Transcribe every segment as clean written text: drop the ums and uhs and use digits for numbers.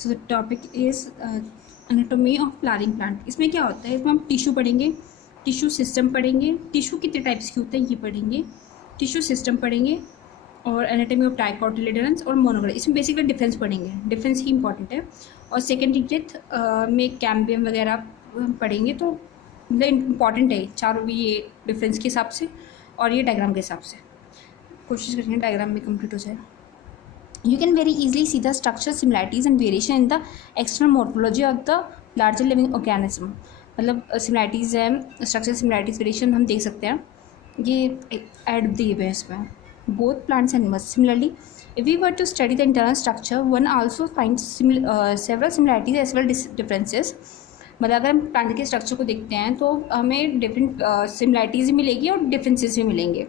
So the topic is anatomy of flowering plant. इसमें क्या होता है, इसमें हम टिश्यू पढ़ेंगे, टिश्यू सिस्टम पढ़ेंगे, टिश्यू कितने टाइप्स के होते हैं ये पढ़ेंगे, टिश्यू सिस्टम पढ़ेंगे और एनाटॉमी ऑफ डाइकोटिलेडोनस और मोनोकोटिलेडोनस। इसमें बेसिकली डिफरेंस पढ़ेंगे, डिफरेंस ही इंपॉर्टेंट है। और सेकेंडरी डेथ में कैम्बियम वगैरह पढ़ेंगे, तो मतलब इंपॉर्टेंट है चारों भी ये डिफरेंस के हिसाब से और ये डायग्राम के हिसाब से। कोशिश करेंगे डायग्राम में कंप्लीट हो जाए। You can very easily see the structure similarities and variation in the external morphology of the larger living organism। मतलब सिमिलैरिटीज़ है, स्ट्रक्चर सिमिलैरिटीज वेरिएशन हम देख सकते हैं, ये ऐड दिए हुए हैं इसमें। Both plants and animals similarly, if we were to study the internal structure one also finds several similarities as well differences। मतलब अगर हम प्लांट के स्ट्रक्चर को देखते हैं तो हमें डिफरेंट सिमिलैरिटीज़ भी मिलेगी और डिफरेंसेस भी मिलेंगे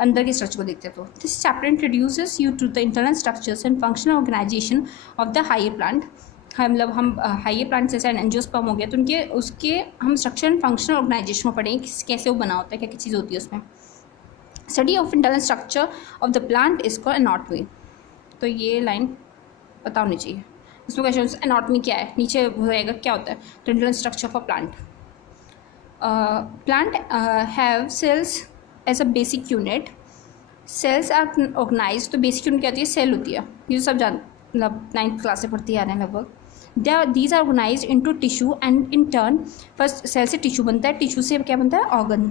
अंदर के स्ट्रक्चर को देखते हैं। तो this chapter introduces you to the internal structures and functional organization of the higher plant. मतलब हम हायर प्लांट जैसे एंजियोस्पर्म हो गया तो उनके उसके हम स्ट्रक्चर एंड फंक्शनल ऑर्गेनाइजेशन में पढ़ेंगे कैसे वो बना होता है, क्या क्या चीज़ होती है उसमें। Study of internal structure of the plant is called anatomy. तो ये लाइन पता होनी चाहिए। उसमें क्वेश्चन एनाटॉमी क्या है नीचे रहेगा, क्या होता है, तो internal structure of a plant. Plant have cells as a basic unit. Cells are organize, तो बेसिक यूनिट क्या होती है, सेल होती है, ये सब जान मतलब 9th क्लास से पढ़ते आ रहे हैं लगभग। These are organize into tissue and in turn, first cell से टिश्यू बनता है, टिश्यू से क्या बनता है, organ.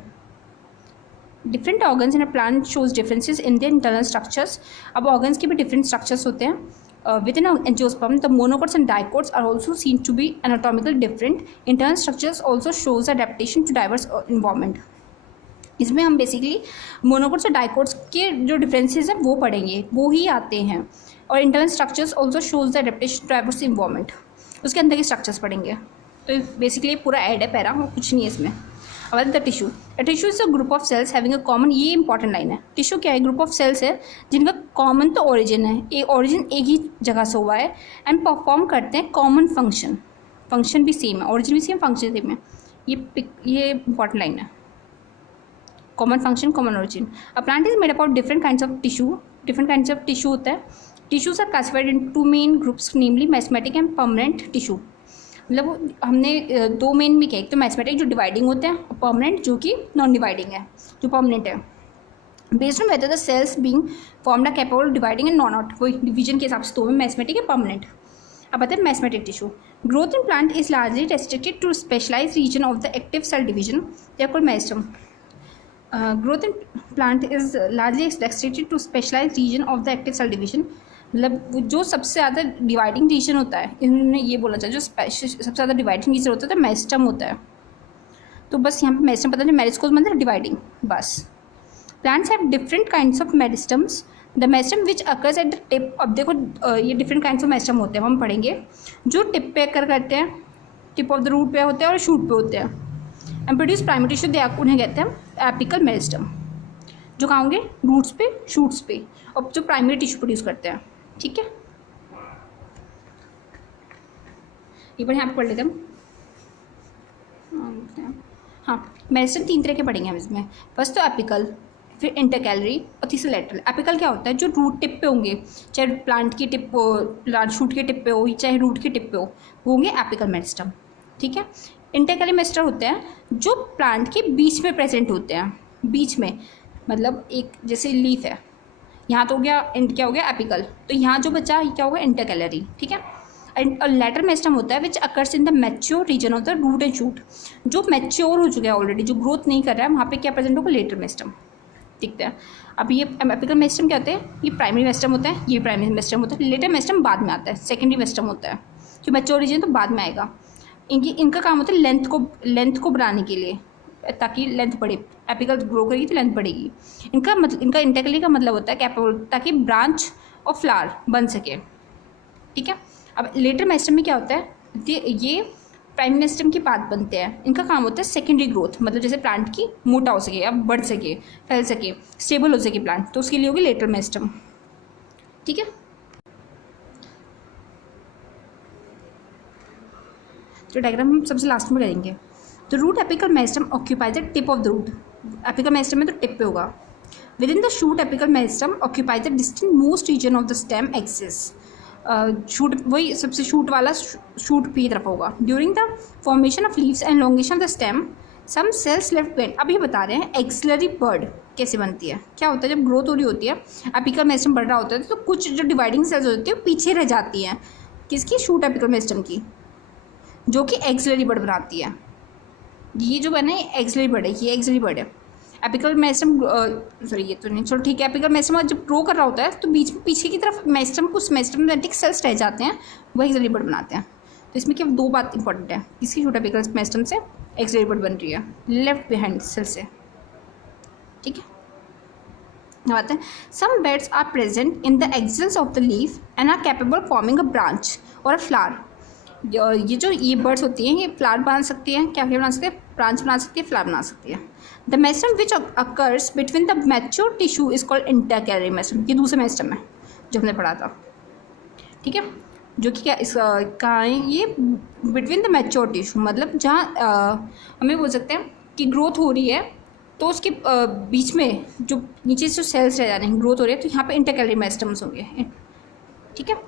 Different organs in a plant shows differences in the internal structures. अब ऑर्गन्स के भी डिफरेंट स्ट्रक्चर्स होते हैं। Within an angiosperm, the monocots and dicots are also seen to be anatomically different. Internal structures also shows adaptation to diverse environment। इसमें हम basically monocots और dicots के जो डिफरेंसेस हैं वो पढ़ेंगे, वो ही आते हैं। और internal structures also shows the adaptation to diverse environment, उसके अंदर के स्ट्रक्चर्स पढ़ेंगे। तो बेसिकली पूरा ऐड है पैरा, और कुछ नहीं है इसमें। अब the tissue, tissue is a group of sales having a common, ये इंपॉर्टेंट लाइन है। टिश्यू क्या है, ग्रुप ऑफ सेल्स है जिनका कॉमन तो ओरिजिन है, एक ओरिजिन एक ही जगह से हुआ है एंड परफॉर्म करते हैं कॉमन फंक्शन, फंक्शन भी सेम है, ओरिजिन भी सेम, फंक्शन सेम है। ये इंपॉर्टेंट लाइन है, common function common origin. A plant is made up of different kinds of tissue, different kinds of tissue होता है। Tissues are classified into main groups, namely meristematic and permanent tissue. मतलब हमने दो main में क्या, एक तो मैस्मेटिक जो डिवाइडिंग होते हैं, और परमानेंट जो कि नॉन डिवाइडिंग है, जो परमानेंट है। Based on whether the cells being formed are capable of dividing and not not, वही डिवीजन के हिसाब से दो में मैस्मेटिक है, परमानेंट। अब बताते हैं meristematic tissue. Growth in plant is largely restricted to specialise region of the active cell division, they are called meristem. Growth in plant is largely restricted to specialise region of the active cell division. मतलब जो सबसे ज़्यादा dividing reason होता है, इन्होंने ये बोला था, जो सबसे ज़्यादा डिवाइडिंग रीजन होता है तो मेरिस्टेम होता है। तो बस यहाँ पे मेरिस्टेम पता नहीं, मेरिस्कोस मतलब डिवाइडिंग बस। Plants have different kinds of meristems. The meristem which occurs at the tip, अब देखो ये डिफरेंट काइंड्स ऑफ मेरिस्टेम होते हैं, हम पढ़ेंगे। जो टिप पे करते हैं, टिप ऑफ द रूट पे होते हैं और शूट पे होते हैं। एंड प्रोड्यूस प्राइमरी टिश्यू, उन्हें कहते हैं एपिकल मेरिस्टेम। जो कहाँ होंगे, रूट्स पे, शूट्स पे, और जो प्राइमरी टिश्यू प्रोड्यूस करते हैं, ठीक है। एक बार यहाँ पे पढ़ लेते हैं हाँ। मेरिस्टेम 3 तरह के पढ़ेंगे हम इसमें। फर्स्ट तो एपिकल, फिर इंटरकैलरी और तीसरा लेटरल। एपिकल क्या होता है, जो रूट टिप पे होंगे, चाहे प्लांट की टिप हो, प्लांट शूट के टिप पे हो, चाहे रूट की टिप पे हो, वो होंगे एपिकल मेरिस्टेम, ठीक है। इंटरकैलरी मेरिस्टेम होते हैं जो प्लांट के बीच में प्रेजेंट होते हैं, बीच में, मतलब एक जैसे लीफ है, यहाँ तो हो गया क्या हो गया एपिकल, तो यहाँ जो बचा क्या होगा इंटरकैलरी, ठीक है। और लेटर मेरिस्टेम होता है which occurs in the mature region of the root and shoot. जो मैच्योर हो चुका है ऑलरेडी, जो ग्रोथ नहीं कर रहा है, वहाँ पे क्या प्रेजेंट होगा, लेटर मेरिस्टेम दिखता है। अब ये एपिकल मेरिस्टेम क्या होते हैं, ये प्राइमरी मेरिस्टेम होता है, ये प्राइमरी मेरिस्टेम होता है। लेटर मेरिस्टेम बाद में आता है, सेकेंडरी मेरिस्टेम होता है। जो मैच्योर रीजन तो बाद में आएगा। इनका काम होता है लेंथ को बढ़ाने के लिए, ताकि लेंथ बढ़े, एपिकल ग्रो करेगी तो लेंथ बढ़ेगी। इनका इंटरकैलरी का मतलब होता है कैपेबल, ताकि ब्रांच और फ्लावर बन सके, ठीक है। अब लेटर मेरिस्टेम में क्या होता है, ये प्राइमरी मेरिस्टेम के बाद बनते हैं। इनका काम होता है सेकेंडरी ग्रोथ, मतलब जैसे प्लांट की मोटा हो सके, अब बढ़ सके, फैल सके, स्टेबल हो सके प्लांट, तो उसके लिए होगी लेटर मेरिस्टेम, ठीक है। तो डायग्राम हम सबसे लास्ट में करेंगे। The root apical meristem occupies the tip of the root. Apical meristem में तो टिप पे होगा। Within the shoot apical meristem occupies the distant most region of the stem axis. Shoot, वही सबसे शूट वाला shoot की तरफ होगा. During the formation of leaves and elongation of the stem some cells left behind. अभी बता रहे हैं एक्सिलरी बर्ड कैसे बनती है. क्या होता है, जब ग्रोथ हो रही होती है, एपिकल मेरिस्टम बढ़ रहा होता है, तो कुछ जो डिवाइडिंग सेल्स होती है पीछे रह जाती हैं. किसकी? शूट एपिकल मेरिस्टम की, जो कि एक्सिलरी बर्ड बनाती है. ये जो बना है एक्सिलरी बर्ड है, ये एक्सिलरी बर्ड है. एपिकल मेरिस्टम, सॉरी ये तो नहीं, चलो ठीक है. एपिकल मेरिस्टम जब ग्रो कर रहा होता है तो बीच में पीछे की तरफ मेरिस्टम, कुछ मेरिस्टमेटिक सेल्स रह जाते हैं, वही एक्सिलरी बर्ड बनाते हैं. तो इसमें केवल दो बात इंपॉर्टेंट है. इसकी शूट एपिकल मेरिस्टम से एक्सिलरी बर्ड बन रही है लेफ्ट बिहाइंड सेल से. ठीक है, बात है. Some buds are present in the axils of the leaf and are capable forming a branch और अ फ्लावर. ये जो ये बर्ड्स होती हैं, ये फ्लावर बना सकती हैं. क्या बना सकते हैं? ब्रांच बना सकती है, फ्लावर बना सकती है. The meristem which occurs between the mature tissue is called intercalary meristem. ये दूसरा मेरिस्टम है जो हमने पढ़ा था. ठीक है, जो कि क्या इस कहाँ है? ये बिटवीन द मैच्योर टिश्यू, मतलब जहाँ हमें बोल सकते हैं कि ग्रोथ हो रही है, तो उसके बीच में जो नीचे जो सेल्स रह जा रहे हैं, ग्रोथ हो रही है, तो यहाँ पे इंटरकैलरी मेरिस्टम्स होंगे. ठीक है,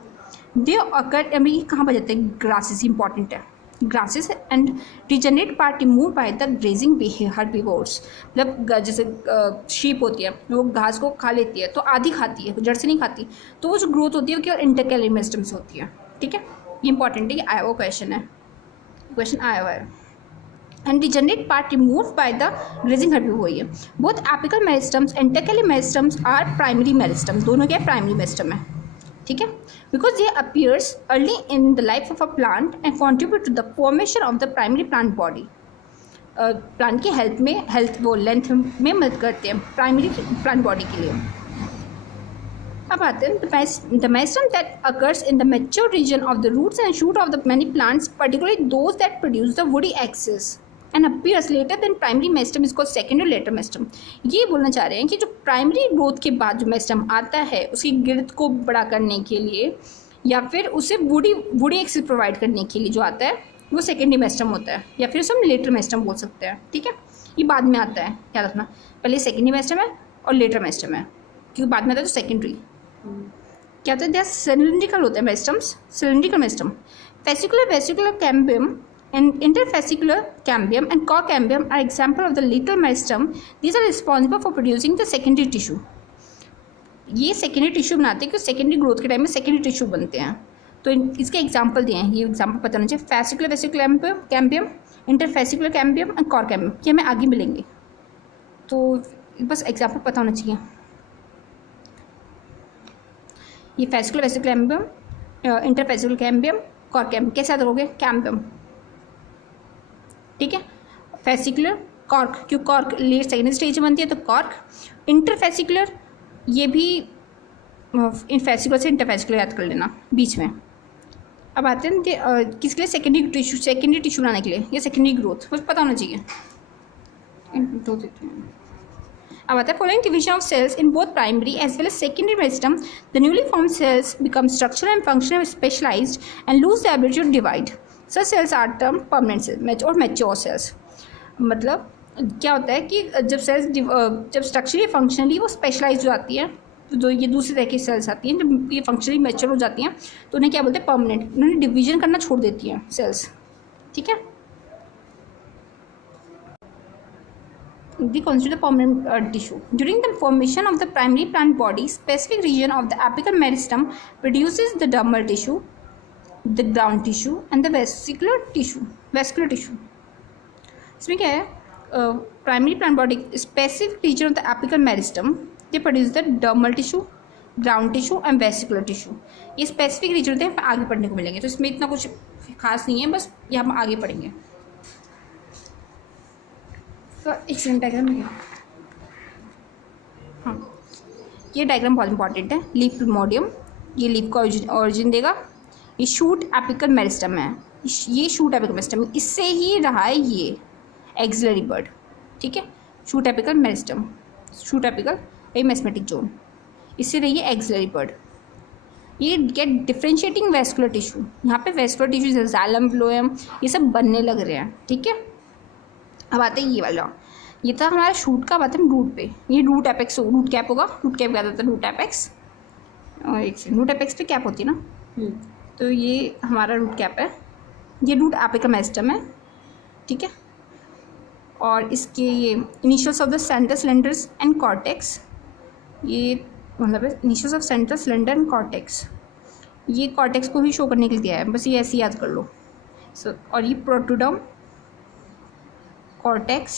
दे अकर. अभी कहाँ पर जाते हैं? ग्रासेस इंपॉर्टेंट है. Grasses and regenerate part remove by the grazing herbivores. मतलब जैसे शीप होती है, वो घास को खा लेती है, तो आधी खाती है, जड़ से नहीं खाती, तो वो जो ग्रोथ होती है वो केवल इंटरकैलरी मेरिस्टम से होती है. ठीक है, ये इंपॉर्टेंट है, ये आया हुआ क्वेश्चन है, क्वेश्चन आया हुआ है. And regenerate part remove by the grazing herbivore है. Both apical meristems and intercalary meristems are primary meristem. दोनों क्या प्राइमरी मेरिस्टम है. ठीक है, बिकॉज ये appears early in the life of a plant and contribute to the formation of the primary plant body. Plant की health वो length में मदद करते हैं प्राइमरी प्लांट बॉडी के लिए. अब आते हैं the meristem that occurs in the mature region of the roots and shoot of the many plants, particularly those that produce the woody axis and appears later than primary meristem is called secondary lateral meristem. ये बोलना चाह रहे हैं कि जो primary growth के बाद जो मेरिस्टम आता है, उसकी गिरद को बड़ा करने के लिए या फिर उसे वुडी एक्सिस प्रोवाइड करने के लिए जो आता है, वो सेकेंडरी मेरिस्टम होता है, या फिर उसे हम लेटर मेरिस्टम बोल सकते हैं. ठीक है, ये बाद में आता है, याद रखना. पहले सेकेंडरी मेरिस्टम है और लेटर मेरिस्टम है, क्योंकि बाद में आता है तो सेकेंडरी. क्या होता है? दे सिलिंड्रिकल होते हैं meristems. Cylindrical meristem, vesicular cambium and interfascicular cambium and core cambium are example of the little meristem. These are responsible for producing the secondary tissue. ये सेकेंडरी टिश्यू बनाते हैं, क्योंकि सेकेंडरी ग्रोथ के टाइम में secondary tissue बनते हैं. तो इसके एग्जाम्पल दिए हैं, ये एग्जाम्पल पता होना चाहिए. Fascicular vesicular cambium, interfascicular cambium and cork cambium. ये हमें आगे मिलेंगे, तो बस एग्जाम्पल पता होना चाहिए. ये fascicular vesicular cambium, interfascicular cambium, cork cambium. कैसे याद रखोगे? कैम्बियम. ठीक है, फेसिकुलर कॉर्क, क्यों कॉर्क लेट सेकेंडरी स्टेज में बनती है, तो कॉर्क. इंटरफेसिकुलर, ये भी इन फेसिकुलर से इंटरफेसिकुलर याद कर लेना बीच में. अब आते हैं किसके लिए? सेकेंडरी टिश्यू बनाने के लिए, या सेकेंडरी ग्रोथ, बस पता होना चाहिए. अब आता है following division of cells in both primary as well as secondary meristem. The newly form cells become structural and functional specialized and lose the ability to divide. Such cells are term permanent cells और mature cells. मतलब क्या होता है कि जब sales जब structurally functionally वो specialise हो जाती है, तो ये दूसरे तरह की सेल्स आती हैं. जब ये फंक्शनली मैच्योर हो जाती हैं तो उन्हें क्या बोलते हैं? परमानेंट. उन्होंने डिवीजन करना छोड़ देती हैं सेल्स. ठीक है, they constitute the permanent tissue. During the formation of the primary plant body, specific region of the apical meristem produces the dermal tissue, the ground tissue and the vesicular tissue. इसमें क्या है? Primary plant body specific region of the apical meristem, they produce the dermal tissue, ground tissue and vascular tissue. ये specific region होते हैं, आगे पढ़ने को मिलेंगे, तो इसमें इतना कुछ खास नहीं है, बस ये हम आगे पढ़ेंगे. तो एक सेकंड डायग्राम में, हाँ ये डायग्राम बहुत इंपॉर्टेंट है. लीफ प्रिमोडियम, ये लीफ का ऑरिजिन देगा. ये शूट एपिकल मेरिस्टम है, ये शूट एपिकल मेरिस्टम, इससे ही रहा है ये एक्सिलरी बर्ड. ठीक है, shoot apical meristem, shoot apical ये मेस्मेटिक जोन, इससे रही है एक्सिलरी बर्ड. ये गेट डिफ्रेंशिएटिंग वेस्कुलर टिश्यू. यहाँ पे वेस्कुलर टिश्यू जैलम, फ्लोएम, ये सब बनने लग रहे हैं. ठीक है, अब आते हैं ये वाला, ये था हमारा शूट का. बात है रूट पे, ये रूट एपेक्स, रूट कैप होगा. रूट कैप क्या होता है? Root apex. और एक रूट एपेक्स पे कैप होती है ना, तो ये हमारा रूट कैप है, ये रूट एपिकल मेरिस्टम है, ठीक है। और इसके ये initials of the centre cylinders and cortex, ये मतलब initials of centre cylinder and cortex, ये कॉर्टेक्स को ही शो करने के लिए दिया है, बस ये ऐसे याद कर लो। और ये प्रोटोडर्म, कॉर्टेक्स,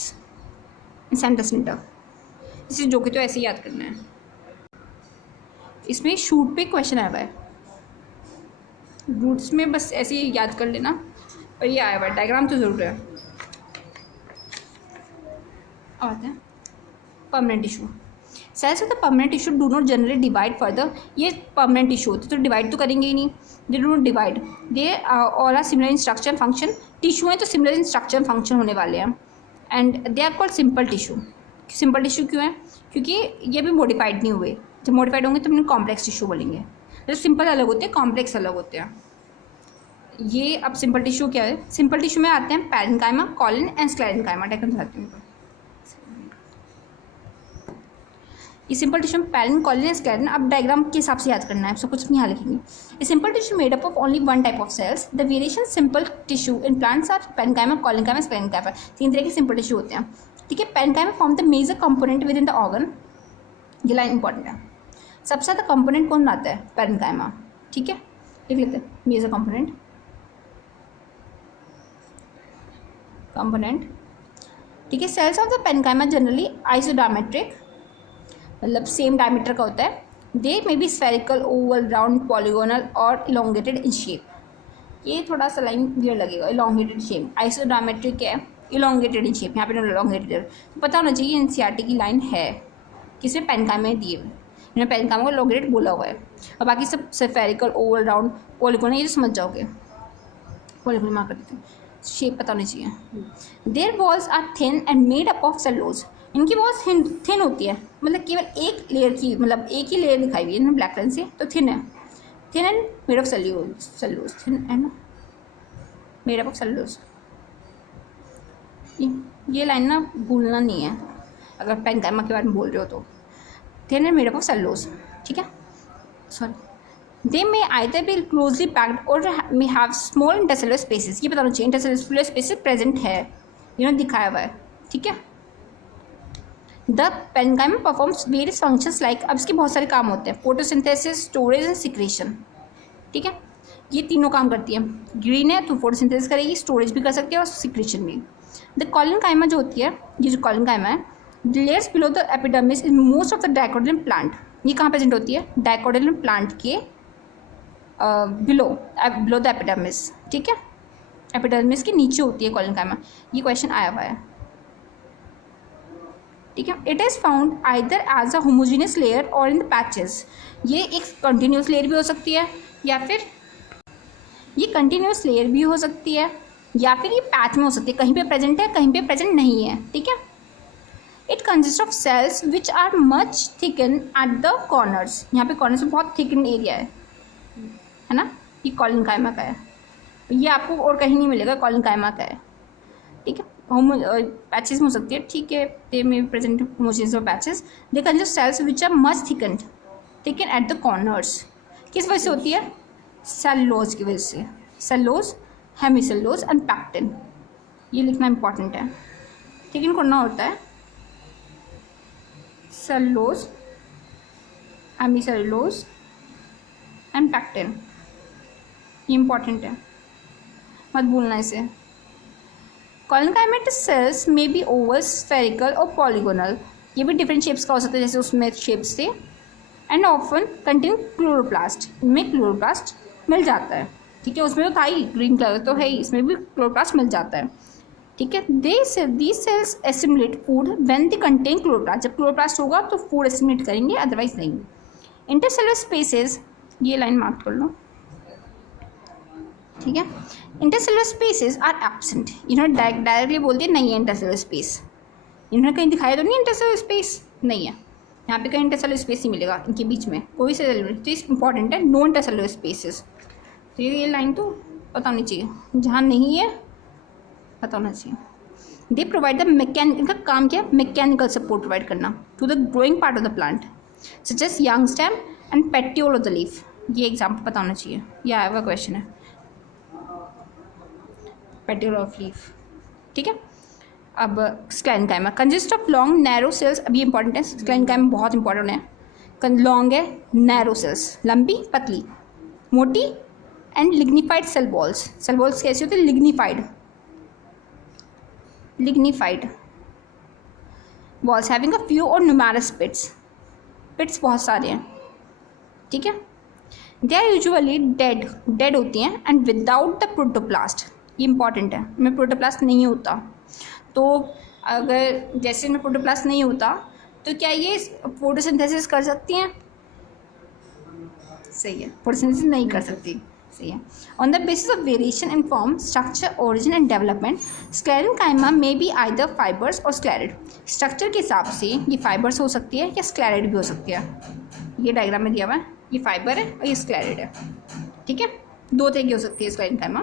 सेंटर सिलेंडर, इसे जो कि तो ऐसे याद करना है। इसमें शूट पे क्वेश्चन आया हुआ है, रूट्स में बस ऐसे ही याद कर लेना, और ये आया हुआ है, डायग्राम तो ज़रूर है। आते हैं permanent tissue. Cells of the permanent tissue do not generally divide further, ये परमानेंट टिश्यू होते तो डिवाइड तो करेंगे ही नहीं, they do not divide, they all are similar in structure and function, tissue हैं तो similar in structure and function होने वाले हैं, and they are called simple tissue. Simple tissue क्यों है? क्योंकि ये भी मॉडिफाइड नहीं हुए, जब मॉडिफाइड होंगे तो उन्हें कॉम्प्लेक्स टिश्यू बोलेंगे। तो सिंपल अलग होते हैं, कॉम्प्लेक्स अलग होते हैं। ये अब सिंपल टिश्यू क्या है? सिंपल टिश्यू में आते हैं पैरेन्काइमा, कॉलन एंड स्क्लेरेन्काइमा। दिखाती हूँ, ये सिंपल टिश्यू में पैरेंट, कॉलन एंड स्क्लेरन। अब डायग्राम के हिसाब से याद करना है, सब कुछ नहीं यहाँ लिखेंगे। ये simple tissue made up of only one type of cells. The variation simple tissue in plants are parenchyma, collenchyma, sclerenchyma. 3 तरह के सिंपल टिश्यू होते हैं, ठीक है। Parenchyma form the major component within the organ, ये line important है। सबसे ज़्यादा कंपोनेंट कौन बनाता है? पैरेन्काइमा, ठीक है, लिख लेते हैं मेजर कंपोनेंट, ठीक है। Cells of the parenchyma generally isodiametric, मतलब सेम डायमीटर का होता है। They may be spherical, oval, round, polygonal और इलोंगेटेड इन शेप। ये थोड़ा सा लाइन वियर लगेगा, इलोंगेटेड शेप। आइसोडायमेट्रिक है, इलोंगेटेड इन शेप, यहाँ पे इलोंगेटेड पता होना चाहिए। एनसीईआरटी की लाइन है, किसमें पैरेन्काइमा में दिए हुए, मैंने पैरेन्काइमा को इलोंगेटेड बोला हुआ है, और बाकी सब स्फेरिकल, ओवल, राउंड, पॉलीगोनल, ये तो समझ जाओगे। पॉलीगोनल मार्क कर देते हैं, शेप पता होनी चाहिए। Their walls are thin and made up of cellulose, इनकी वॉल्स थिन होती है, मतलब केवल एक लेयर की, मतलब एक ही लेयर दिखाई हुई है ब्लैक लाइन से, तो थिन है। Thin and made of cellulose, thin and made up of cellulose. ये लाइन ना भूलना नहीं है अगर पैरेन्काइमा के बारे में बोल रहे हो तो। Thin and made up of cellulose, ठीक है। Sorry, they may either be closely packed और may have small intercellular spaces. ये बताना चाहिए, इंटरसेलुलर स्पेसेस प्रेजेंट है, ये दिखाया हुआ है, ठीक है। The parenchyma performs various functions like, अब इसके बहुत सारे काम होते हैं, फोटोसिंथेसिस, स्टोरेज एंड सिक्रेशन, ठीक है। ये तीनों काम करती है। ग्रीन है तो फोटोसिंथेसिस करेगी, स्टोरेज भी कर सकती है और सिक्रेशन भी। द कॉलेन्काइमा जो होती है, ये जो कॉलेन्काइमा है, layers below the epidermis in most of the dicotyledon plant. ये कहाँ प्रेजेंट होती है? डाइकोटिलेडोन प्लांट के बिलो द एपिडर्मिस, ठीक है। एपिडर्मिस के नीचे होती है कॉलेन्काइमा। ये क्वेश्चन आया हुआ है, ठीक है। It is found either as a homogeneous layer और इन द पैचेस। ये एक कंटिन्यूस लेयर भी हो सकती है, या फिर ये कंटिन्यूस लेयर भी हो सकती है, या फिर ये पैच में हो सकती है, कहीं पे प्रेजेंट है, कहीं पे प्रेजेंट नहीं है, ठीक है। It consist of cells which are much thicken at the corners. यहाँ पे कॉर्नर्स में बहुत थिकन एरिया है ना। ये कॉलेन्काइमा का है, ये आपको और कहीं नहीं मिलेगा, कॉलेन्काइमा का है, ठीक है। पैचेस में हो सकती है, ठीक है। They may be present homogeneous और patches. They consist cells which are much thicken at the corners. किस वजह से होती है? सेलुलोज की वजह से, सेलुलोज, हेमीसेलुलोज एंड पैक्टिन। ये लिखना इंपॉर्टेंट है, थिकन करना होता है। सेलुलोज, हेमीसेलुलोज एंड पैक्टिन, ये इंपॉर्टेंट है, मत भूलना इसे। कॉलेन्काइमेटस सेल्स में बी ओवल, स्फेरिकल और पॉलीगोनल। ये भी डिफरेंट शेप्स का हो सकता है, जैसे उसमें शेप्स थे। एंड ऑफन कंटेन क्लोरोप्लास्ट, इनमें क्लोरोप्लास्ट मिल जाता है, ठीक है। उसमें तो था ही, ग्रीन कलर तो है ही, इसमें भी क्लोरोप्लास्ट मिल जाता है, ठीक है। These cells assimilate food when they contain chloroplast. जब क्लोरोप्लास्ट होगा तो फूड एसिमुलेट करेंगे, अदरवाइज नहीं। इंटरसेलुलर स्पेसेस, ये लाइन मार्क कर लो, ठीक है। Intercellular spaces are absent. इन्होंने डायरेक्टली बोल दिया नहीं है इंटरसेलुलर स्पेस, इन्होंने कहीं दिखाया तो नहीं इंटरसेलुलर स्पेस नहीं है, यहाँ पे कहीं इंटरसेलुलर स्पेस ही मिलेगा इनके बीच में, कोई सेलुलर। तो इस इंपॉर्टेंट है, नो इंटरसेलुलर स्पेसेस। तो ये लाइन तो पता होनी चाहिए, जहाँ नहीं है पता होना चाहिए। दे प्रोवाइड द इनका काम क्या है? मैकेनिकल सपोर्ट प्रोवाइड करना to the growing part of the plant, such as young stem and petiole of the leaf. ये एग्जाम्पल पता होना चाहिए, ये आया हुआ क्वेश्चन है, पेटल ऑफ लीफ, ठीक है। अब sclerenchyma consist of long narrow cells, अब ये इंपॉर्टेंट है, स्क्लेरेन्काइमा बहुत इंपॉर्टेंट है। लॉन्ग है, नैरो सेल्स, लंबी पतली, मोटी, and lignified cell walls. Cell walls कैसे होते हैं? Lignified walls having a few और न्यूमेरस पिट्स बहुत सारे हैं, ठीक है। दे आर यूजुअली डेड होती हैं एंड विदाउट द प्रोटोप्लास्ट, ये इंपॉर्टेंट है, इनमें प्रोटोप्लास्ट नहीं होता। तो अगर जैसे इनमें प्रोटोप्लास्ट नहीं होता तो क्या ये फोटोसिंथेसिस कर सकती हैं? सही है, फोटोसिंथेसिस नहीं कर सकती, सही है। On the basis of variation in form, structure, origin and development, sclerenchyma में बी आइदर फाइबर्स और स्क्लेरेड। स्ट्रक्चर के हिसाब से ये फाइबर्स हो सकती है या स्क्लेरेड भी हो सकती है। ये डायग्राम में दिया हुआ है, ये फाइबर है और ये स्क्लेरेड है, ठीक है। दो तरह की हो सकती है sclerenchyma.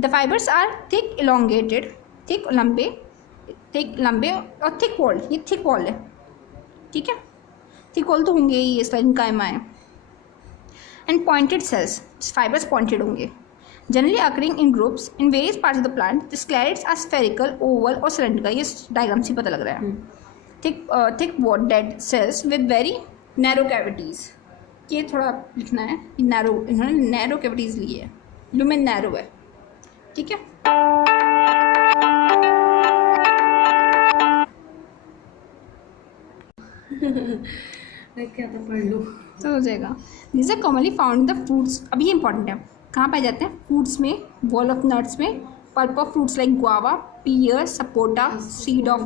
The fibres are thick elongated, thick लंबे और थिक वॉल, ये थिक वॉल है, ठीक है। थिक वॉल तो होंगे ही, स्क्लेरेन्काइमा है। And pointed cells, fibres pointed होंगे। Generally occurring in groups in various parts of the plant, the sclereids are spherical, oval और सिलेंड्रिकल, ये डायग्राम से पता लग रहा है। Thick dead cells with very narrow cavities, ये थोड़ा लिखना है, नैरो, इन्होंने नैरो कैविटीज़ ली है, लुमेन नैरो है, ठीक है। मैं क्या था पढ़ लूँ तो हो जाएगा। This are commonly found in the fruits, अब ये इंपॉर्टेंट है, कहाँ पाए जाते हैं? फ्रूट्स में, वॉल ऑफ नट्स में, pulp of fruits like guava, pear, sapota, seed of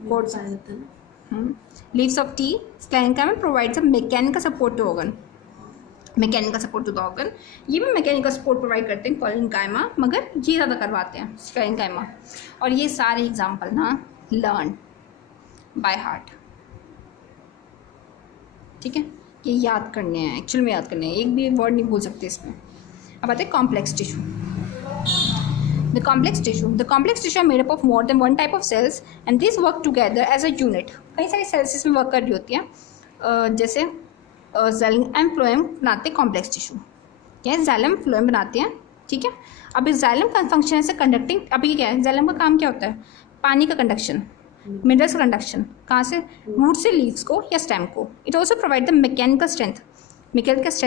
coats, leaves of tea. Sclerenchyma provides a mechanical support to organ, mechanical support to the organ, ये भी मैकेनिकल सपोर्ट प्रोवाइड करते हैं sclerenchyma, मगर ये ज़्यादा करवाते हैं स्क्लेरेन्काइमा। और ये सारे एग्जाम्पल ना लर्न बाय हार्ट, ठीक है, ये याद करने हैं, एक्चुअल में याद करने हैं, एक भी वर्ड नहीं भूल सकते इसमें। अब आते हैं complex tissue. The complex tissue made up of more than one type of cells and this work together as a unit. कई सारी सेल्स इसमें वर्क कर रही होती हैं, जैसे जाइलम एंड फ्लोएम बनाते हैं कॉम्प्लेक्स टिश्यू, क्या है? जाइलम फ्लोएम बनाते हैं, ठीक है। अब इस जाइलम का फंक्शन ऐसे कंडक्टिंग, अभी क्या है, जाइलम का काम क्या होता है? पानी का कंडक्शन, मिनरल्स का कंडक्शन, कहाँ से? रूट से लीव्स को या स्टेम को। It also provide the mechanical strength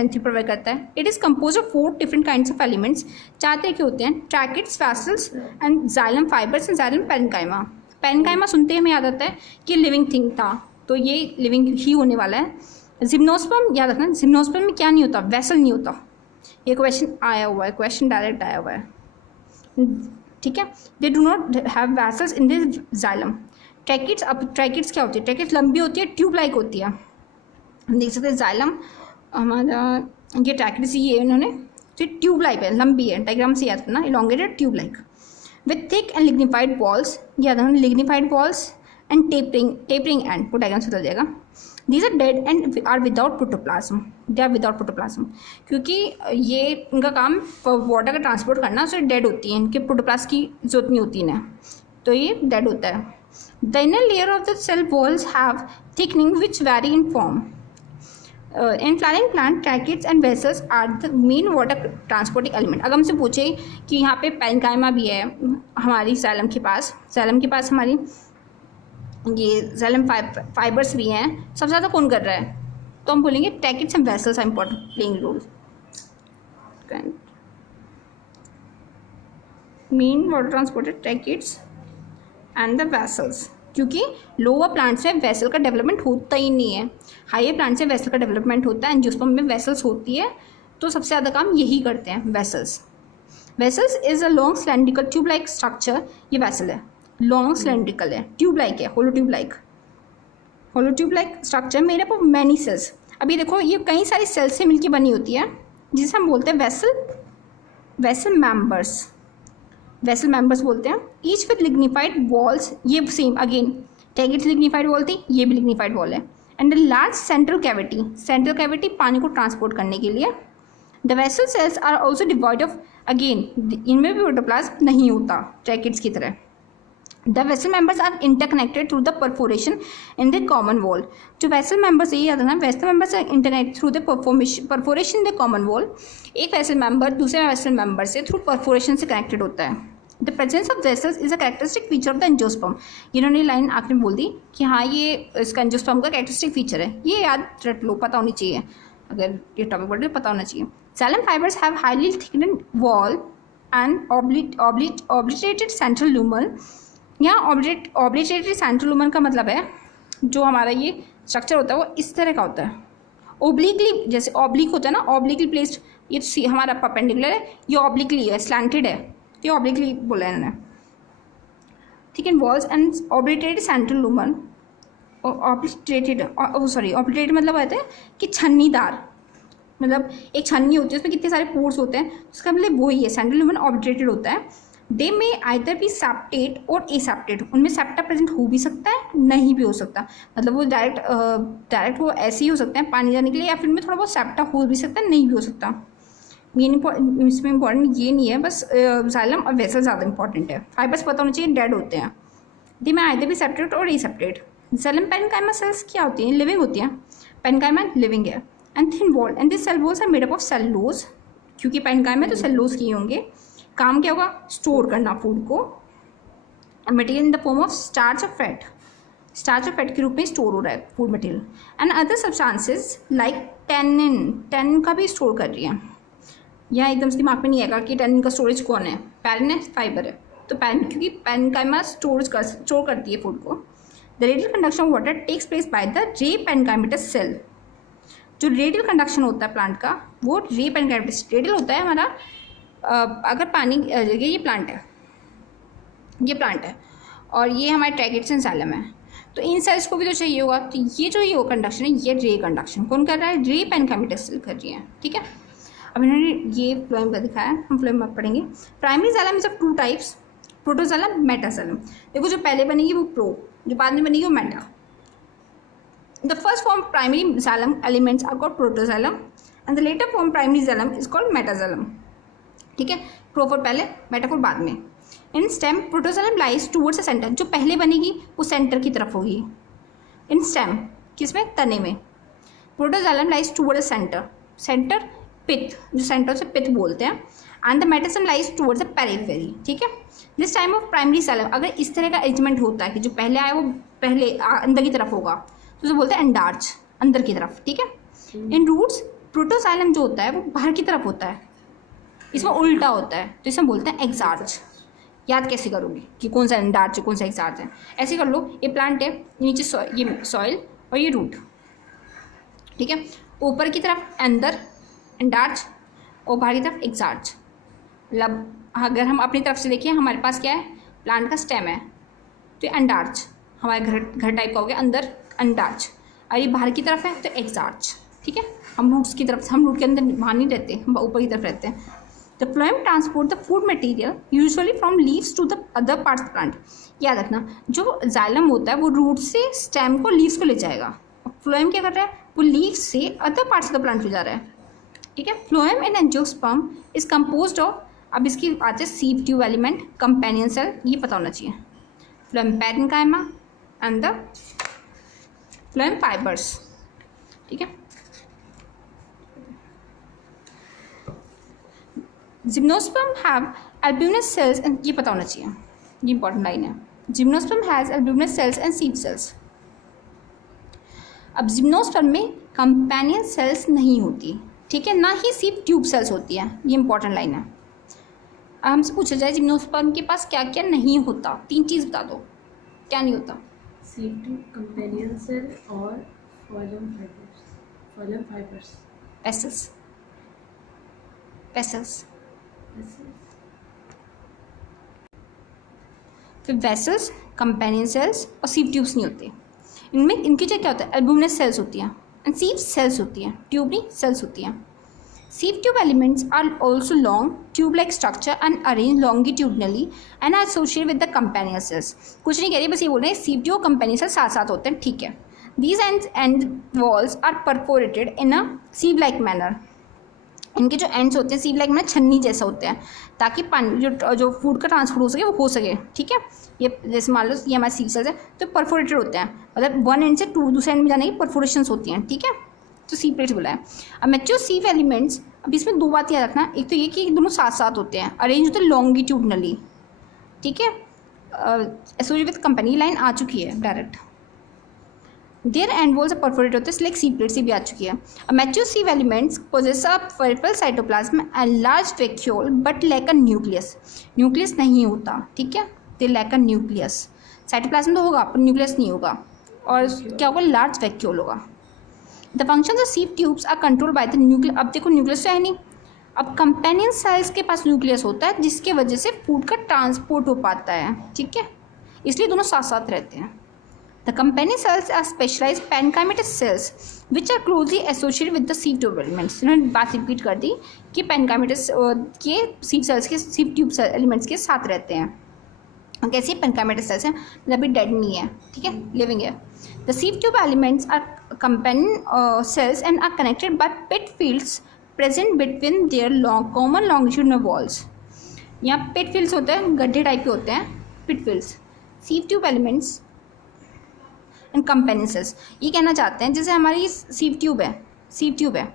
भी प्रोवाइड करता है। It is compose of 4 different kinds of elements, 4 तरह के होते हैं, tracheids, vessels and xylem fibres and xylem parenchyma. Parenchyma सुनते ही हमें याद आता है कि लिविंग थिंग था, तो ये लिविंग ही होने वाला है। जिम्नोस्पर्म याद रखना, जिम्नोस्पर्म में क्या नहीं होता? वेसल नहीं होता। ये क्वेश्चन आया हुआ है, क्वेश्चन डायरेक्ट आया हुआ है, ठीक है। दे do not have vessels in this xylem. Tracheids, अब ट्रैकिड्स क्या होती है? ट्रैकिड्स लंबी होती है, ट्यूब लाइक होती है, हम देख सकते हैं जाइलम हमारा, ये ट्रैकिड्स ये इन्होंने, तो ट्यूब लाइक है, लंबी है, डायग्राम से याद करना, elongated tube like with thick and lignified walls, याद रखना lignified walls and tapering end, वो डायग्राम से बदल जाएगा। These are dead and are without protoplasm, they are without protoplasm, क्योंकि ये इनका काम वाटर का ट्रांसपोर्ट करना, सो डेड होती है, इनके प्रोटोप्लाज्म की जरूरत नहीं होती इन्हें, तो ये डेड होता है। The inner layer of the cell walls have thickening which vary in form. In flowering plant, tracheids and vessels are the main water transporting element. अगर हमसे पूछे कि यहाँ पे पेरेन्काइमा भी है हमारी जाइलम के पास हमारी ये जाइलम फाइबर्स भी हैं, सबसे ज़्यादा कौन कर रहा है? तो हम बोलेंगे tracheids and vessels are important, playing role. Main water transported tracheids and the vessels, क्योंकि लोअर प्लांट्स में वेसल का डेवलपमेंट होता ही नहीं है, हायर प्लांट्स में वेसल का डेवलपमेंट होता है, एंजियोस्पर्म में वेसल्स होती है, तो सबसे ज़्यादा काम यही करते हैं vessels. Vessels is a long cylindrical tube like structure, ये वेसल है, लॉन्ग सिलेंड्रिकल है, ट्यूब लाइक है, hollow tube like structure made up of many cells. अभी देखो ये कई सारी सेल्स से मिलकर बनी होती है, जिसे हम बोलते हैं वेसल मेंबर्स बोलते हैं। ईच विद लिग्निफाइड वॉल्स, ये same again tracheids lignified wall थी, ये भी लिग्निफाइड वॉल है, and the large central cavity पानी को ट्रांसपोर्ट करने के लिए। The vessel cells are also devoid of, again इनमें भी प्रोटोप्लाज्म नहीं होता ट्रैकिड्स की तरह, the vessel members are interconnected through the perforation in the common wall. जो वेसल मेंबर्स, ये याद रखना, vessel members are interconnect through the perforation in the common wall. एक वेसल मेंबर दूसरे वेसल मेंबर से थ्रू परफोरेशन से connected होता है। The presence of vessels is a characteristic feature of the angiosperm. इन्होंने लाइन आखिर में बोल दी कि हाँ ये इसका एंजियोस्पर्म का कैरेक्टरिस्टिक फीचर है। ये याद रख लो, पता होनी चाहिए, अगर ये टॉपिक पढ़ रहे पता होना चाहिए। Xylem fibres have highly thickened wall and obliterated central lumen. यहाँ ऑब्लिटरेटेड सेंट्रल लूमन का मतलब है जो हमारा ये स्ट्रक्चर होता है वो इस तरह का होता है, ओब्लिकली, जैसे ऑब्लिक होता है ना, ऑब्लिकली प्लेस्ड। ये तो हमारा परपेंडिकुलर है, ये ऑब्लिकली है, स्लैंटेड है, ये ऑब्लिकली बोला है इन्होंने। ठीक है, walls and obliterated central lumen. Obliterated मतलब कहते हैं कि छन्नीदार, मतलब एक छन्नी होती है उसमें कितने सारे पोर्स होते हैं, उसका मतलब वही है, सेंट्रल लूमन ऑब्लिटरेटेड होता है। दे में आइदर भी सेप्टेट और एसेप्टेट। उनमें सेप्टा प्रेजेंट हो भी सकता है, नहीं भी हो सकता, मतलब वो डायरेक्ट वो ऐसे ही हो सकते हैं पानी जाने के लिए, या फिर उनमें थोड़ा बहुत सेप्टा हो भी सकता है, नहीं भी हो सकता। इसमें इंपॉर्टेंट ये नहीं है, बस जाइलम और वेसल ज़्यादा इंपॉर्टेंट है। फाइबर्स पता होना चाहिए, डेड होते हैं। दे में आइदर भी सेप्टेट और एसेप्टेट। जाइलम पेरेन्काइमा सेल्स क्या होती हैं? लिविंग होती हैं। पेरेन्काइमा लिविंग है and thin walled and this cell walls are made up of cellulose. क्योंकि पेरेन्काइमा तो सेलुलोज किए होंगे। काम क्या होगा? स्टोर करना फूड को, material in the form of starch और फैट। स्टार्च और फैट के रूप में स्टोर हो रहा है food material. And other substances like tannin का भी स्टोर कर रही है। यहाँ एकदम से दिमाग में नहीं आएगा कि टैनिन का स्टोरेज कौन है, पैरेन है, फाइबर है, तो पैरेन, क्योंकि पेरेन्काइमा स्टोर करती है फूड को। The radial conduction of water takes place by the ray parenchymatous cell. जो रेडियल कंडक्शन होता है प्लांट का वो रे पेरेन्काइमेटस रेडियल होता है हमारा। अगर पानी, ये प्लांट है और ये हमारे ट्रैकेट्स जाइलम है, तो इन सेल्स को भी तो चाहिए होगा। तो ये जो ये कंडक्शन है, ये रे कंडक्शन कौन कर रहा है? रे पेरेन्काइमेटस सेल कर रही है। ठीक है, अब इन्होंने ये फ्लोएम का दिखाया है, हम फ्लोएम में पढ़ेंगे। Primary xylem is of two types, protoxylem, metaxylem. देखो जो पहले बनेगी वो प्रो, जो बाद में बनेगी वो meta. The first form primary xylem elements are called protoxylem and the later form primary xylem is called metaxylem. ठीक है, प्रोफोर पहले, मेटाफोर बाद में। In stem protoxylem lies towards the centre. जो पहले बनेगी वो सेंटर की तरफ होगी। इन स्टेम किसमें? तने में। Protoxylem lies toward the centre, centre pith, जो सेंटर से पिथ बोलते हैं। And the metaxylem lies towards the periphery. ठीक है, this time of primary xylem, अगर इस तरह का अरेंजमेंट होता है कि जो पहले आया वो पहले अंदर की तरफ होगा, तो उसे बोलते हैं एंडार्च, अंदर की तरफ। ठीक है, इन रूट्स प्रोटोजाइलम जो होता है वो बाहर की तरफ होता है, इसमें उल्टा होता है, तो इसे बोलते हैं एक्सार्च। याद कैसे करोगे कि कौन सा एंडार्च है कौन सा एक्सार्च है? ऐसे कर लो, ये प्लांट है, नीचे ये सॉइल और ये रूट। ठीक है, ऊपर की तरफ अंदर एंडार्च और बाहर की तरफ एक्सार्च। मतलब अगर हम अपनी तरफ से देखिए, हमारे पास क्या है? प्लांट का स्टेम है, तो ये एंडार्च हमारे घर टाइप का हो गया, अंदर एंडार्च, और ये बाहर की तरफ है तो एक्सार्च। ठीक है, हम रूट्स की तरफ, हम रूट के अंदर वहाँ नहीं रहते, हम ऊपर की तरफ रहते हैं। The phloem transport the food material usually from leaves to the other parts of the plant. याद रखना, जो जाइलम होता है वो रूट से स्टेम को लीव्स को ले जाएगा। फ्लोएम क्या कर रहा है? वो लीव्स से other parts of the plant को जा रहा है। ठीक है, phloem in angiosperm is composed of, अब इसकी बात है sieve tube element, companion cell, ये पता होना चाहिए। Phloem parenchyma and the phloem fibres. ठीक है, gymnosperm have albuminous cells and, ये पता होना चाहिए, ये इंपॉर्टेंट लाइन है। Gymnosperm has albuminous cells and sieve cells. अब जिम्नोस्पर्म में कंपेनियन सेल्स नहीं होती, ठीक है, ना ही सीव ट्यूब सेल्स होती है, ये इंपॉर्टेंट लाइन है। अब हमसे पूछा जाए जिम्नोस्पर्म के पास क्या क्या नहीं होता, 3 चीज़ बता दो, क्या नहीं होता? सीव ट्यूब, कंपेनियन सेल और फ्लोएम फाइबर्स। वेसल्स फिर वेसल्स, कंपेनियन सेल्स और सीव ट्यूब्स नहीं होते। इनमें इनकी जगह क्या होता है? अल्ब्यूमिनस सेल्स होती हैं एंड सीव सेल्स होती हैं, ट्यूब नहीं, सेल्स होती हैं। Sieve tube elements are also long tube like structure and arrange longitudinally and are associated with the companion cells. कुछ नहीं कह रही, बस ये बोल रहे हैं सीव ट्यूब और कंपेनियन सेल्स साथ साथ होते हैं। ठीक है, these end walls are perforated in a sieve like manner. इनके जो एंड्स होते हैं सीव लाइक में छन्नी जैसा होते हैं, ताकि पानी जो फूड का ट्रांसपोर्ट हो सके वो हो सके, ठीक है। ये जैसे मान लो ये हमारे सीव सेल्स है, तो परफोरेटेड होते हैं, मतलब वन एंड से दूसरे एंड में जाने की परफोरेशंस होती हैं, ठीक है, तो सीव प्लेट्स बोला है। अब मैच्योर सीव एलिमेंट्स, अब इसमें दो बात याद रखना, एक तो ये कि दोनों साथ साथ होते हैं, अरेंज होते हैं लॉन्गिट्यूडनली, ठीक है। एसोसिएटेड विद कंपनी लाइन आ चुकी है direct, their end walls perforate होते हैं, लाइक सीव प्लेट से भी आ चुकी है। Mature sieve elements possess a perfect cytoplasm and large vacuole but lack a nucleus, nucleus नहीं होता, ठीक है, they lack a nucleus. Cytoplasm तो होगा पर न्यूक्लियस नहीं होगा, और क्या होगा, लार्ज वैक्यूल होगा। The function of sieve tubes are control by the nucleus, अब देखो न्यूक्लियस तो है नहीं, अब कंपेनियन सेल्स के पास न्यूक्लियस होता है जिसके वजह से फूड का ट्रांसपोर्ट हो पाता है, ठीक है, इसलिए दोनों साथ साथ रहते हैं। The companion cells are specialized parenchymatous cells which are closely associated with the sieve tube elements। इन्होंने बात रिपीट कर दी कि parenchymatous के सीव सेल्स के सीव ट्यूब एलिमेंट्स के साथ रहते हैं। कैसे parenchymatous cells हैं, मतलब अभी डेड नहीं है, ठीक है, लिविंग है। The sieve tube elements are companion cells and are connected by pit fields present between their common longitudinal walls। यहाँ pit fields होते हैं, गड्ढे टाइप के होते हैं pit fields। सीव tube elements and companion cells, ये कहना चाहते हैं जैसे हमारी सीव ट्यूब है,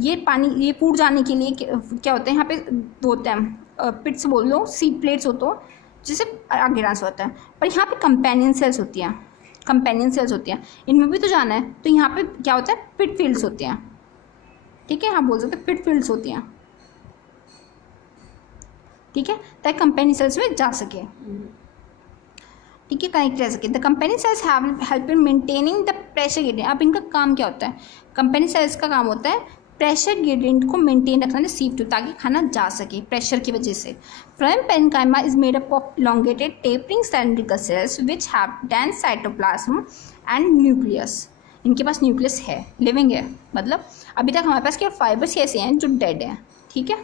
ये पानी, ये फूड जाने के लिए क्या होते हैं, यहाँ पे होते हैं पिट्स बोल लो, सीव प्लेट्स हो तो जिससे आगे ट्रांसफर होता है, पर यहाँ पे कंपेनियन सेल्स होती हैं, इनमें भी तो जाना है, तो यहाँ पे क्या होता है, पिट फील्ड्स होते हैं, ठीक है, हाँ बोल सकते हैं पिट फील्ड्स होती हैं, ठीक है, ताकि कंपेनियन सेल्स में जा सके, ठीक है, कनेक्ट रह सके। The companion cells have help in maintaining the pressure gradient. अब इनका काम क्या होता है, कंपेनियन सेल्स का काम होता है प्रेशर ग्रेडियंट को मेंटेन रखना सीव टू, ताकि खाना जा सके प्रेशर की वजह से। Phloem parenchyma is made up of elongated tapering cylindrical cells which have dense cytoplasm and nucleus। इनके पास न्यूक्लियस है, लिविंग है, मतलब अभी तक हमारे पास केवल फाइबर्स ऐसे हैं जो डेड हैं, ठीक है।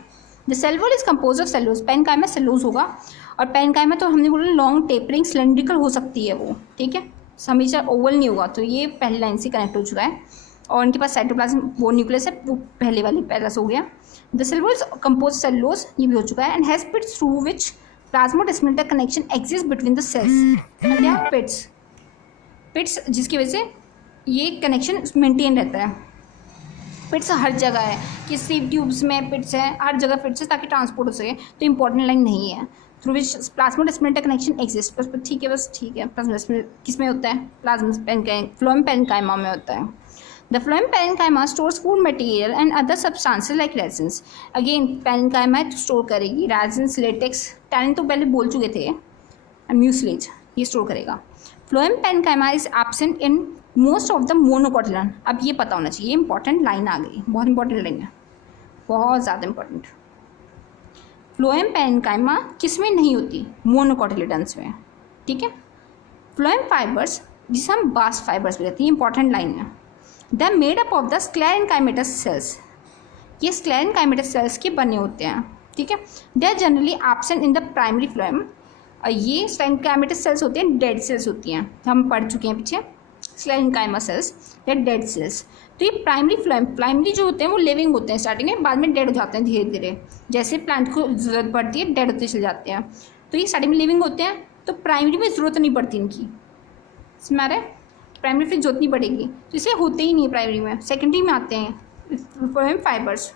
The cell wall is compose of cellulose, parenchyma cellulose होगा, और पेरेन्काइमा तो हमने बोला लॉन्ग टेपरिंग सिलेंड्रिकल हो सकती है वो, ठीक है, हमेशा ओवल नहीं होगा, तो ये पहली लाइन से कनेक्ट हो चुका है। और इनके पास साइटोप्लाज्म वो न्यूक्लियस है, वो पहले वाली पहला से हो गया। The cell wall is compose cellulose, ये भी हो चुका है, and has pits through which plasmodesmata connection exist between the cells, pits जिसकी वजह से ये कनेक्शन मेंटेन रहता है। पिट्स हर जगह है, कि सीव ट्यूब्स में पिट्स है, हर जगह पिट्स है ताकि ट्रांसपोर्ट हो सके, तो इंपॉर्टेंट लाइन नहीं है। Through which plasmodesmata connection exist, बस ठीक है, बस ठीक है। प्लाज्मोडेस्माटा किस में होता है, फ्लोएम पेरेन्काइमा में होता है। The phloem parenchyma stores food material and other substances like resins. Again parenchyma तो स्टोर करेगी रेजिन्स, लेटेक्स, टैनिन तो पहले बोल चुके थे, एंड म्यूसिलेज ये स्टोर करेगा। Phloem parenchyma is absent in most of the monocotyledon. अब ये पता होना चाहिए, इंपॉर्टेंट लाइन आ गई, बहुत इंपॉर्टेंट लाइन है, बहुत ज़्यादा इंपॉर्टेंट। फ्लोएम पेरेन्काइमा किस में नहीं होती, मोनोकोटिलिडन्स में, ठीक है। फ्लोएम फाइबर्स जिसे हम बास्ट फाइबर्स भी कहते हैं, इंपॉर्टेंट लाइन है। The made up of the sclerenchymatous cells, ये स्क्लेरेन्काइमेटस सेल्स के बने होते हैं, ठीक है। They are generally absent in the primary phloem, और ये स्क्लेरेन्काइमेटस सेल्स होते हैं, डेड सेल्स होती हैं, हम पढ़ चुके हैं पीछे, स्क्लेरेन्काइमा सेल्स या डेड सेल्स। तो ये प्राइमरी फ्लोएम, प्राइमरी जो होते हैं वो लिविंग होते हैं स्टार्टिंग में, बाद में डेड हो जाते हैं धीरे धीरे, जैसे प्लांट को ज़रूरत पड़ती है डेड होते चले जाते हैं। तो ये स्टार्टिंग में लिविंग होते हैं, तो प्राइमरी में ज़रूरत नहीं पड़ती इनकी, इसमें आ रहा है, प्राइमरी फिर जरूरत नहीं पड़ेगी, तो इसे होते ही नहीं है प्राइमरी में, सेकेंडरी में आते हैं phloem fibres,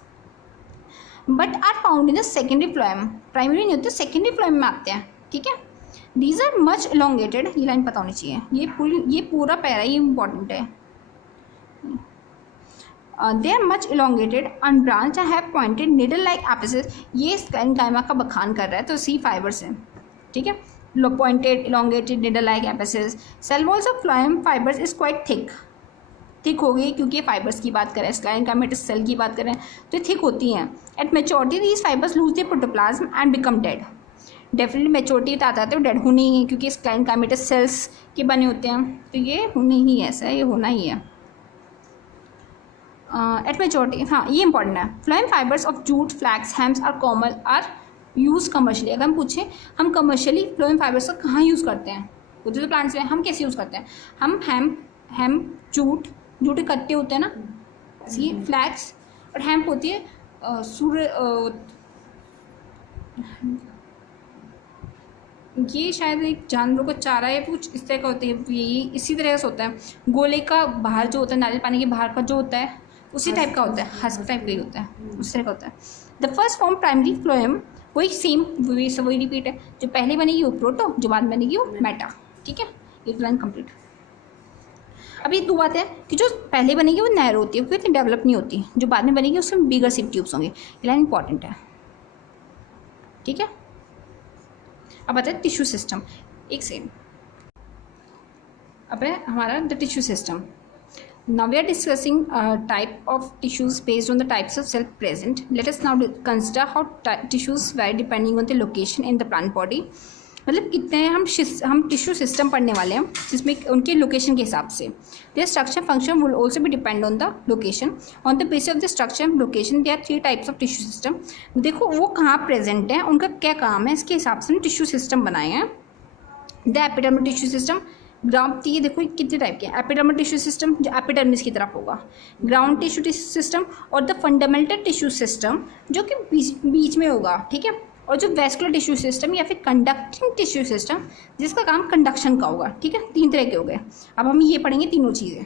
but are found in the secondary phloem. Primary नहीं होते, सेकेंडरी फ्लोएम में आते हैं, ठीक है। दीज आर मच इलोंगेटेड, ये लाइन पता होनी चाहिए, ये पूरा पैरा ये इंपॉर्टेंट है। They are much elongated unbranched and have pointed needle like apices. ये स्क्लेरेन्काइमा का बखान कर रहा है, तो सी फाइबर्स है, ठीक है। Pointed elongated needle like apices. Cell walls of phloem fibres is quite thick हो गई, क्योंकि फाइबर्स की बात करें, स्क्लेरेन्काइमेटस सेल की बात करें तो थिक होती हैं। Eight maturity these fibres lose their protoplasm and become dead. Definitely maturity आता है तो डेड होने ही है, क्योंकि स्क्लेरेन्काइमेटस सेल्स के बने होते हैं, तो ये होने ही ऐसा है, ये होना ही है एट मेच्योरिटी। हाँ ये इंपॉर्टेंट है। Phloem fibres of jute, flax, hemp are common are use commercially. अगर हम पूछें हम कमर्शियली फ्लोएम फाइबर्स का कहाँ यूज़ करते हैं, वो जो प्लांट्स में हम कैसे यूज़ करते हैं, हम हेम जूट के कट्टे होते हैं ना, सी फ्लैक्स, और हेम्प होती है सूर्य ये शायद एक जानवरों का चारा या कुछ इस तरह का होता है, यही इसी तरह से होता है। गोले का बाहर जो होता है, नारियल पानी के बाहर का जो होता है उसी टाइप का होता है, हस्क टाइप का ही होता है, उस तरह का होता है। The first form primary phloem, वही सेम वही रिपीट है, जो पहले बनेगी वो प्रोटो, जो बाद में बनेगी वो मेटा। ठीक है, ये लाइन कंप्लीट। अभी दो बात है कि जो पहले बनेगी वो नैरो होती है, वो इतनी डेवलप नहीं होती, जो बाद में बनेगी उसमें बिगर सिप ट्यूब्स होंगे। ये लाइन इंपॉर्टेंट है। ठीक है, अब आता है टिश्यू सिस्टम। एक सेकेंड, अब है हमारा the tissue system. Now we are discussing type of tissues based on the types of cell present. Let us now consider how tissues vary depending on the location in the plant body. मतलब कितने हैं हम tissue system पढ़ने वाले हैं जिसमें उनके location के हिसाब से their structure function will also be depend on the location. On the basis of the structure and location there are 3 types of tissue system. देखो वो कहाँ प्रेजेंट है, उनका क्या काम है, इसके हिसाब से टिश्यू सिस्टम बनाए हैं। The epidermal tissue system, ground, ये देखो कितने टाइप के हैं। एपिडर्मल टिश्यू सिस्टम जो एपिडर्मिस की तरफ होगा, ग्राउंड टिश्यू सिस्टम, और द फंडामेंटल टिश्यू सिस्टम जो कि बीच में होगा। ठीक है, और जो वेस्कुलर टिश्यू सिस्टम या फिर कंडक्टिंग टिश्यू सिस्टम जिसका काम कंडक्शन का होगा। ठीक है, 3 तरह के हो गए। अब हम ये पढ़ेंगे तीनों चीज़ें।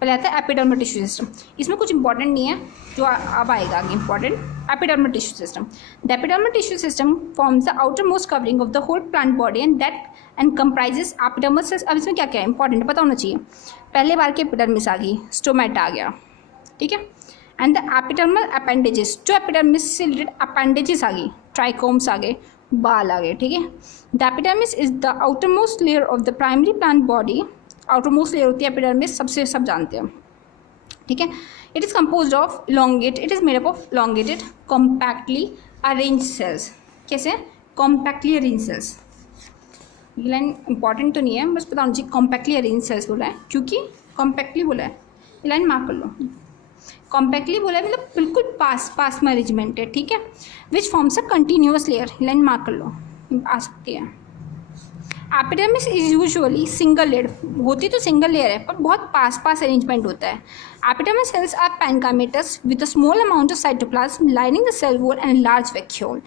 पहले आता है एपिडर्मल टिश्यू सिस्टम, इसमें कुछ इंपॉर्टेंट नहीं है, जो अब आएगा आगे important. Epidermal tissue system, the epidermal tissue system forms the outer most covering of the whole plant body and comprises epidermal cells. अब इसमें क्या क्या है इंपॉर्टेंट पता होना चाहिए। पहले बार की एपिडर्मिस आ गई, स्टोमेटा आ गया। ठीक है, एंड द एपिडर्मल अपेंडेजेस, जो एपिडर्मिस से रिलेटेड अपेंडेजेस आ गई, ट्राइकोम्स आ गए, बाल आ गए। ठीक है, the epidermis is the outer most layer of the primary plant body. Outer most layer होती है एपिडर्मिस, सबसे सब जानते हैं। ठीक है, it is compose of it is made up of elongated compactly arrange cells. कैसे, कॉम्पैक्टली अरेंज सेल्स। ये लाइन इंपॉर्टेंट तो नहीं है, बस पता होना चाहिए कॉम्पैक्टली अरेंज सेल्स बोला है, क्योंकि कॉम्पैक्टली बोला है। ये लाइन मार्क कर लो, कॉम्पैक्टली बोला है मतलब बिल्कुल पास में अरेंजमेंट है। ठीक है, which forms a continuous layer. Line mark कर लो, आ सकती है। Epidermis is usually single layer, होती तो सिंगल लेयर है पर बहुत पास अरेंजमेंट होता है। Epidermis cells are parenchymatous with a small amount of cytoplasm lining the cell wall and large vacuole.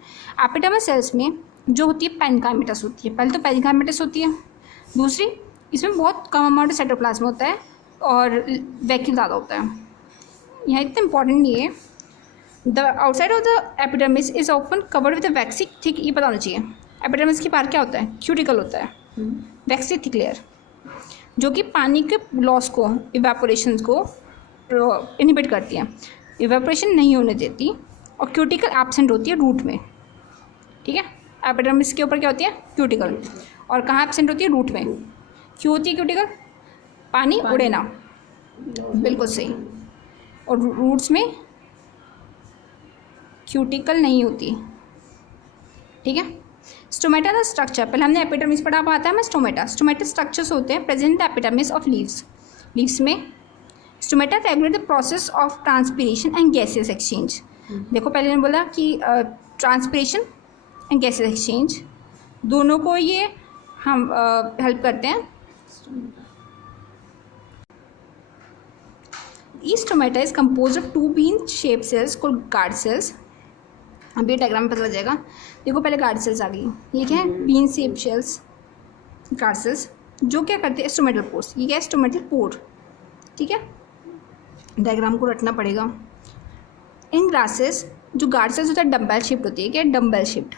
Epidermis cells में जो होती है पैनकाइमेटस होती है, पहले तो पैनकाइमेटस होती है, दूसरी इसमें बहुत कम अमाउंट ऑफ साइटोप्लाज्म होता है और वैक्यूल ज़्यादा होता है। यहाँ इतना इंपॉर्टेंट नहीं है। The outside of the epidermis is often covered with vaccine thick, ये पता होना चाहिए। एपिडर्मिस के पार क्या होता है, क्यूटिकल होता है, वैक्सी थिक लेयर, जो कि पानी के लॉस को, इवेपोरेशन को इनहिबिट करती है, इवेपोरेशन नहीं होने देती, और क्यूटिकल एब्सेंट होती है रूट में। ठीक है, एपिडर्मिस के ऊपर क्या होती है, क्यूटिकल, और कहाँ एब्सेंट होती है, रूट में। क्यों होती है क्यूटिकल, पानी उड़े ना, बिल्कुल सही, और रूट्स में क्यूटिकल नहीं होती। ठीक है, स्टोमेटा द स्ट्रक्चर, पहले हमने एपिडर्मिस पढ़ा, अब आता है हमें स्टोमेटा। स्टोमेटा स्ट्रक्चर्स होते हैं present the epidermis of leaves में। Stomata regulate the process of transpiration and gases exchange. देखो पहले मैंने बोला कि ट्रांसपिरेशन एंड गैसेस एक्सचेंज दोनों को ये हम हेल्प करते हैं। Each stomata is composed of 2 bean-shaped cells called guard cells. अभी डायग्राम में पता लग जाएगा। देखो पहले गार्ड सेल्स आ गई, ये क्या है, bean shape cells, guard cells, जो क्या करते हैं, स्टोमेटल पोर्स। ये क्या है, स्टोमेटल पोर। ठीक है, डायग्राम को रटना पड़ेगा। इन ग्रासेस जो गार्ड सेल्स होता है डम्बेल शिफ्ट होती है, क्या, डम्बेल शिफ्ट।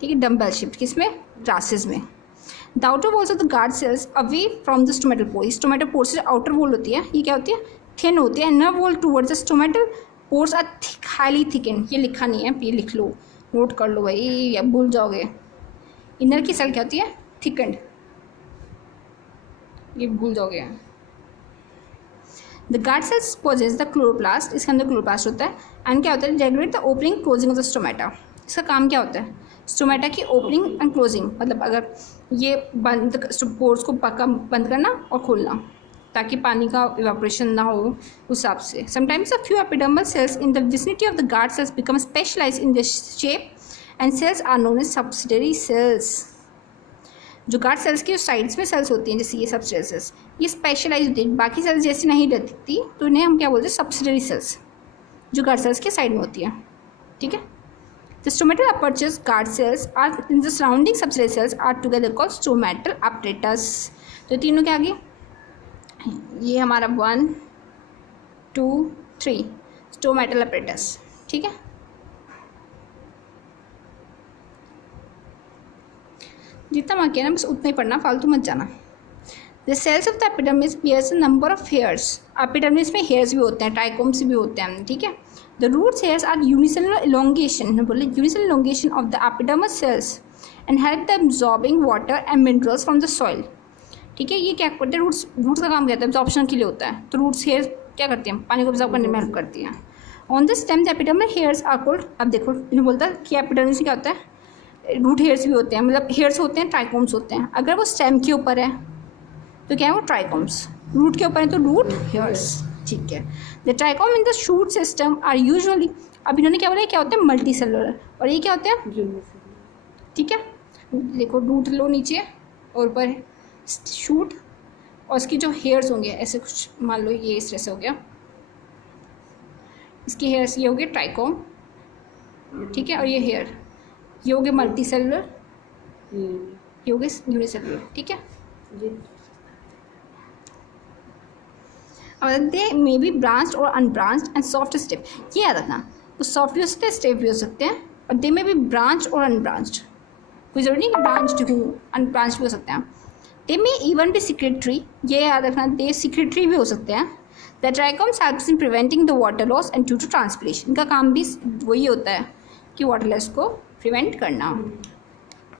ठीक है, डम्बेल शिफ्ट किसमें, ग्रासेस में। The outer walls of the guard sales away from the stomatal pore. Stomatal pore से आउटर वॉल होती है, ये क्या होती है, थिन होती है। Inner wall towards the stomatal pores are thick, highly thicken. ये लिखा नहीं है, ये लिख लो, नोट कर लो भाई, या भूल जाओगे। इनर की सेल क्या होती है, थिकंड, ये भूल जाओगे। The guard cells possess the chloroplast, इसके अंदर क्लोरोप्लास्ट होता है। एंड क्या होता है, regulate the opening closing of the stomata. इसका काम क्या होता है, स्टोमेटा की ओपनिंग एंड क्लोजिंग, मतलब अगर ये बंद पोर्स को पक्का बंद करना और खोलना, ताकि पानी का इवेपोरेशन ना हो उस हिसाब से। Sometimes a few epidermal cells in the vicinity of the guard cells become specialise in this shape and cells are known as subsidiary cells. जो गार्ड सेल्स की साइड्स में सेल्स होती हैं, जैसे ये सब्सिडरी सेल्स, ये स्पेशलाइज होती है, बाकी सेल्स जैसी नहीं रहती, तो इन्हें हम क्या बोलते हैं, सब्सिडरी सेल्स। जो गार्ड सेल्स के साइड में होती है, ठीक है। The stomatal aperture guard cells are in the surrounding subcell cells are together called stomatal apparatus. तो तीनों क्या आ गई, ये हमारा 1 2 3 स्टोमेटल अपरेटस, ठीक है। जितना मार्क किया ना बस उतना ही पढ़ना, फालतू मत जाना। The cells of the epidermis bears a number of hairs. Epidermis में हेयर्स भी होते हैं, ट्राइकोम्स भी होते हैं, ठीक है। The roots hairs are unicellular elongation, बोले unicellular elongation of the epidermis cells and help the absorbing water and minerals from the soil, ठीक है। ये क्या करते हैं, रूट्स का काम कहता है एब्जॉर्प्शन के लिए होता है, तो रूट्स हेयर क्या करती हैं, पानी को एब्जॉर्ब करने में हेल्प करती हैं। On the stem the epidermal hairs are called, अब देखो इन्हें बोलता है कि एपिडर्मिस क्या होता है, रूट हेयर्स भी होते हैं, मतलब हेयर्स होते हैं, ट्राइकोम्स होते हैं। अगर वो स्टेम के ऊपर है तो क्या है वो ट्राइकोम्स, रूट के ऊपर है तो रूट हेयर्स, ठीक है। The trichome in the shoot system are usually, अब इन्होंने क्या बोला, क्या होते हैं मल्टी सेलुलर, और ये क्या होते हैं, ठीक है। देखो रूट लो नीचे और ऊपर शूट, और इसकी जो हेयर्स होंगे ऐसे कुछ, मान लो ये इस तरह से हो गया, इसकी हेयर्स ये हो गए ट्राइकोम, ठीक है। और ये हेयर ये हो गए मल्टी सेलुलर, ये हो गए यूनिसेलुलर, ठीक है। और दे मे बी ब्रांच्ड और अनब्रांच्ड एंड सॉफ्ट स्टेप, ये याद रखना, वो सॉफ्ट भी हो सकते हैं, स्टेप भी हो सकते हैं, और दे मे बी ब्रांच और अनब्रांच्ड, कोई जरूरी नहीं कि ब्रांच्ड हूँ, अनब्रांच्ड भी हो सकते हैं। They may even be secretory, ये याद रखना, दे सिक्रेटरी भी हो सकते हैं। The trichomes helps in preventing the water loss and due to transpiration, इनका काम भी वही होता है कि वाटर लॉस को प्रिवेंट करना।